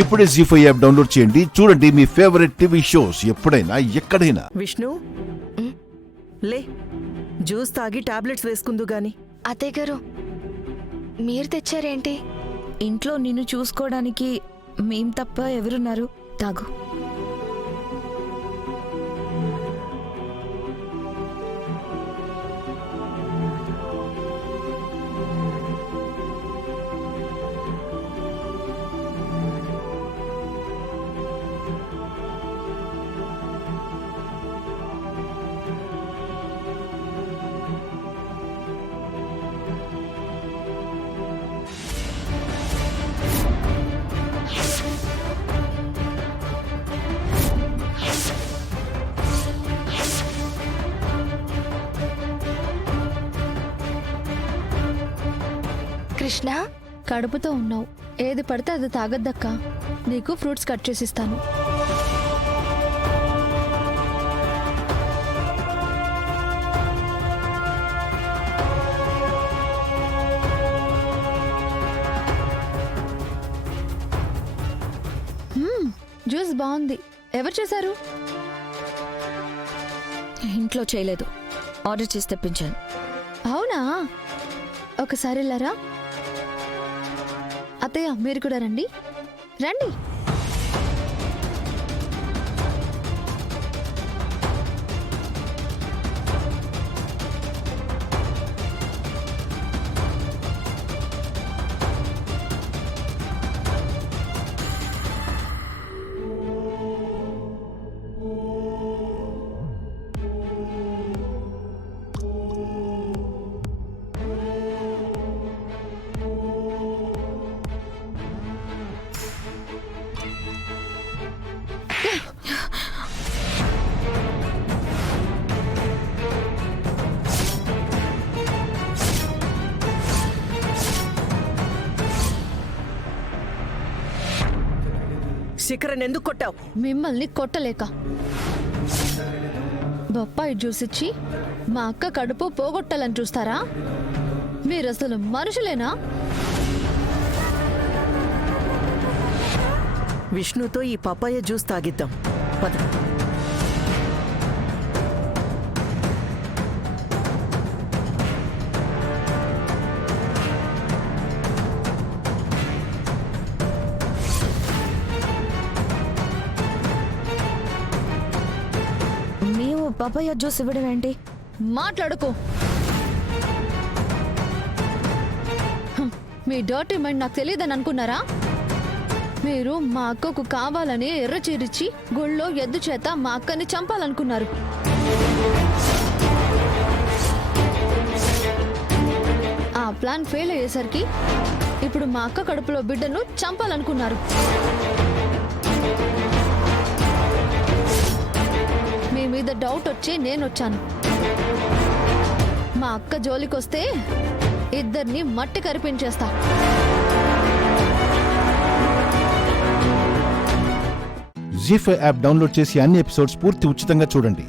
ఇప్పుడే జీ5 app download చేయండి. చూడండి మీ ఫేవరెట్ టీవీ షోస్ ఎప్పుడైనా ఎక్కడైనా. విష్ణు లే, జ్యూస్ తాగి టాబ్లెట్స్ వేసుకుందు గాని. అత్తయ్య గారు, మీరు తెచ్చారేంటి? ఇంట్లో నిన్ను చూసుకోవడానికి మేం తప్ప ఎవరున్నారు? తాగు. కృష్ణ, కడుపుతో ఉన్నావు, ఏది పడితే అది తాగద్దక్క. నీకు ఫ్రూట్స్ కట్ చేసిస్తాను. జ్యూస్ బాగుంది. ఎవరు చేశారు? ఇంట్లో చేయలేదు, ఆర్డర్ చేసి తెప్పించాను. అవునా? ఒకసారి వెళ్ళారా? అత్తయ్య, మీరు కూడా రండి. రండి. శిఖరన్ ఎందుకు కొట్టావు? మిమ్మల్ని కొట్టలేక. బొప్పాయి జ్యూస్ ఇచ్చి మా అక్క కడుపు పోగొట్టాలని చూస్తారా? మీరు అసలు మనుషులేనా? విష్ణుతో ఈ పపాయ జ్యూస్ తాగిద్దాం పద. మేము పపాయ జ్యూస్ ఇవ్వడం ఏంటి? మాట్లాడుకో. మీ డర్టీ మైండ్ నాకు తెలియదని అనుకున్నారా? మీరు మా అక్కకు కావాలని ఎర్రచీరిచ్చి గుళ్ళో ఎద్దు చేత మా అక్కని చంపాలనుకున్నారు. ఆ ప్లాన్ ఫెయిల్ అయ్యేసరికి ఇప్పుడు మా అక్క కడుపులో బిడ్డను చంపాలనుకున్నారు. మీ మీద డౌట్ వచ్చి నేనొచ్చాను. మా అక్క జోలికొస్తే ఇద్దరిని మట్టి కరిపించేస్తా. జీ5 యాప్ డౌన్లోడ్ చేసి అన్ని ఎపిసోడ్స్ పూర్తి ఉచితంగా చూడండి.